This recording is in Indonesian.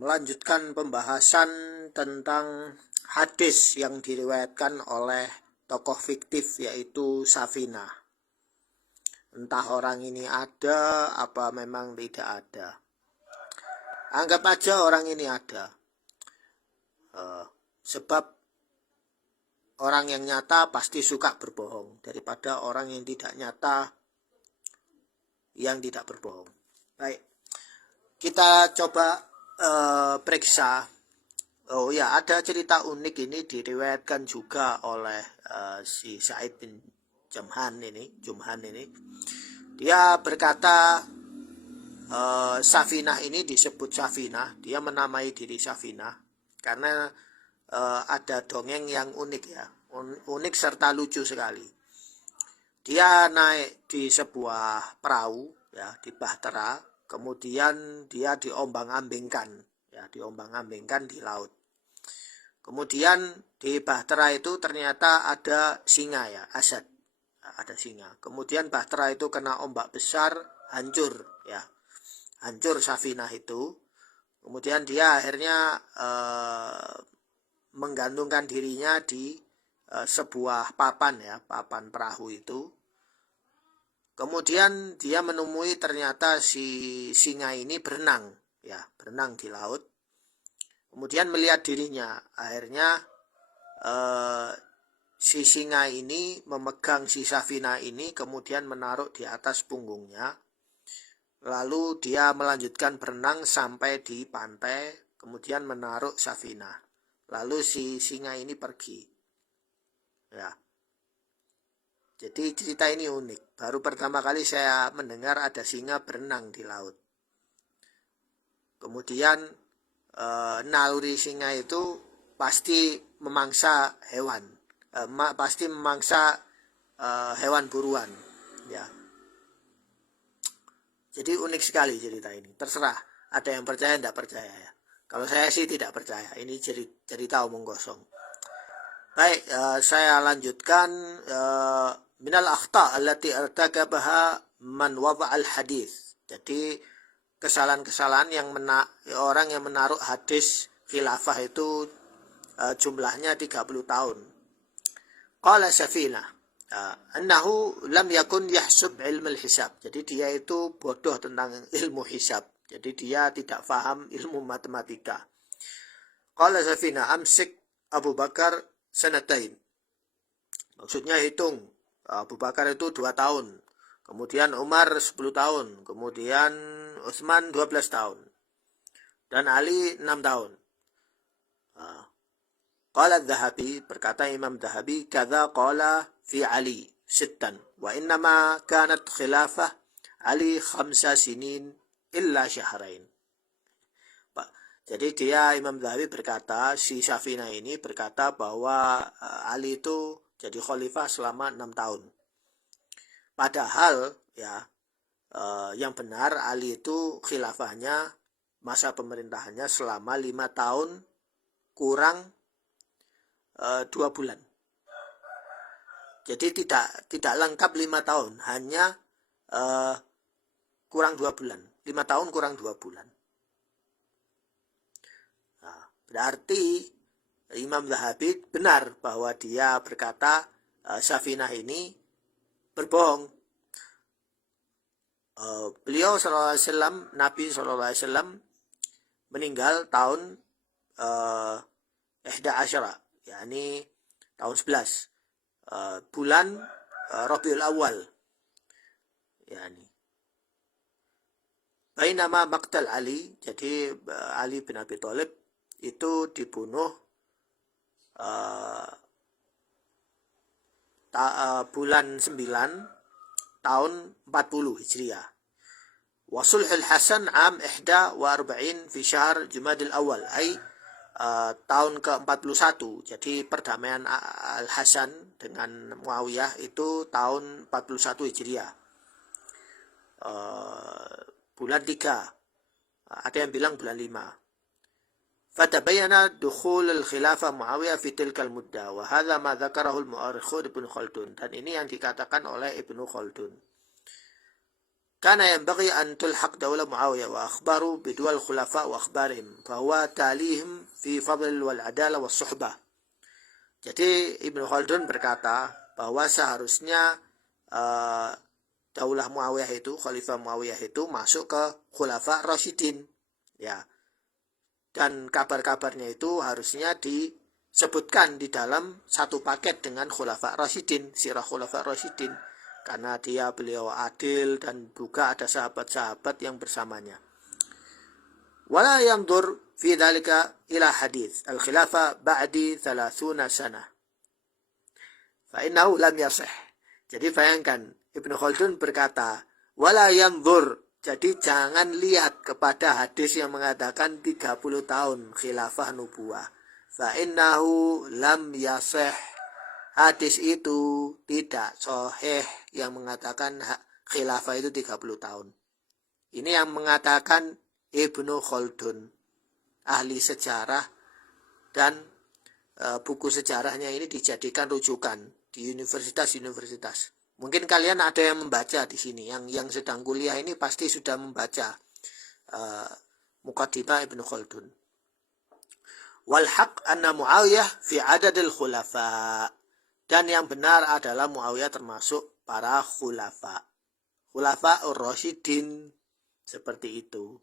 melanjutkan pembahasan tentang hadis yang diriwayatkan oleh tokoh fiktif yaitu Safinah. Entah orang ini ada apa memang tidak ada. Anggap aja orang ini ada. Sebab orang yang nyata pasti suka berbohong daripada orang yang tidak nyata yang tidak berbohong. Baik, kita coba periksa. Oh ya, ada cerita unik ini diriwayatkan juga oleh si Sa'id bin Jumhan ini. Dia berkata, Safinah ini disebut Safinah. Dia menamai diri Safinah karena ada dongeng yang unik ya, unik serta lucu sekali. Dia naik di sebuah perahu ya, di bahtera, kemudian dia diombang-ambingkan di laut. Kemudian di bahtera itu ternyata ada singa ya, asad. Ada singa. Kemudian bahtera itu kena ombak besar, hancur ya. Hancur Safinah itu. Kemudian dia akhirnya menggantungkan dirinya di sebuah papan ya, papan perahu itu. Kemudian dia menemui ternyata si singa ini berenang di laut. Kemudian melihat dirinya, akhirnya si singa ini memegang si Safinah ini, kemudian menaruh di atas punggungnya. Lalu dia melanjutkan berenang sampai di pantai, kemudian menaruh Safinah. Lalu si singa ini pergi. Ya. Jadi cerita ini unik. Baru pertama kali saya mendengar ada singa berenang di laut. Kemudian naluri singa itu pasti memangsa hewan, hewan buruan. Ya. Jadi unik sekali cerita ini. Terserah, ada yang percaya, tidak percaya ya. Kalau saya sih tidak percaya. Ini cerita omong kosong. Baik, saya lanjutkan. Minal akhta allati irtakabaha man wada'al hadis. Jadi kesalahan-kesalahan yang orang yang menaruh hadis khilafah itu jumlahnya 30 tahun. Qala Safinah annahu lam yakun yahsub ilmu hisab. Jadi dia itu bodoh tentang ilmu hisab. Jadi dia tidak faham ilmu matematika. Qala Safinah amsik Abu Bakar sanatain. Maksudnya hitung. Abu Bakar itu 2 tahun. Kemudian Umar 10 tahun. Kemudian Utsman 12 tahun. Dan Ali 6 tahun. Qala Adz-Dzahabi, berkata Imam Dzahabi, kadza qala fi Ali 6 wa innama kanat khilafah Ali 5 sinin illa syahrain. Jadi dia Imam Dzahabi berkata, si Safinah ini berkata bahwa Ali itu jadi khalifah selama 6 tahun. Padahal ya yang benar Ali itu khilafahnya, masa pemerintahannya selama 5 tahun kurang 2 bulan. Jadi tidak lengkap 5 tahun, hanya kurang 2 bulan. 5 tahun kurang 2 bulan. Nah, berarti Imam Dzahabi benar bahwa dia berkata Safinah ini berbohong. Beliau SAW, Nabi SAW meninggal tahun 11, yakni tahun 11, bulan Rabiul Awal. Yani bainama maqtal Ali, jadi Ali bin Abi Thalib itu dibunuh bulan 9 tahun 40 Hijriah. Wa sulhul Hasan am 41 fi syahr Jumadil Awal, tahun ke-41. Jadi perdamaian Al-Hasan dengan Muawiyah itu tahun 41 Hijriah. Bulan 3. Ada yang bilang bulan 5. Fatabayyana dukhul al-khilafah Muawiyah fi tilkal muddah wa hadha ma dzakarahu al-mu'arrikhun Ibnu Khaldun. Dan ini yang dikatakan oleh Ibnu Khaldun. kana yanbaghi an tulhaq daulah Muawiyah wa akhbaru bidwal khulafa wa akhbarihim bahwa talihim fi fadl wal adalah was suhbah. Jadi Ibnu Khaldun berkata bahwa seharusnya daulah Muawiyah itu, Khalifah Muawiyah itu masuk ke Khulafa Rasyidin, ya. Dan kabar-kabarnya itu harusnya disebutkan di dalam satu paket dengan Khulafa Rasyidin, sirah Khulafa Rasyidin, karena beliau adil dan juga ada sahabat-sahabat yang bersamanya. Wala yandur fi dzalika ila hadits al-khilafah ba'di 30 sanah. Fa innahu lam yasih. Jadi bayangkan, Ibnu Khaldun berkata, wala yanzur, jadi jangan lihat kepada hadis yang mengatakan 30 tahun khilafah nubuwah. Fa innahu lam yasih. Hadis itu tidak sahih yang mengatakan khilafah itu 30 tahun. Ini yang mengatakan Ibnu Khaldun, ahli sejarah, dan buku sejarahnya ini dijadikan rujukan di universitas-universitas. Mungkin kalian ada yang membaca di sini, yang sedang kuliah ini pasti sudah membaca Muqaddimah Ibnu Khaldun. Wal haq anna Muawiyah fi adadil khulafa. Dan yang benar adalah Muawiyah termasuk para khulafa. Khulafa ur-rasyidin, seperti itu.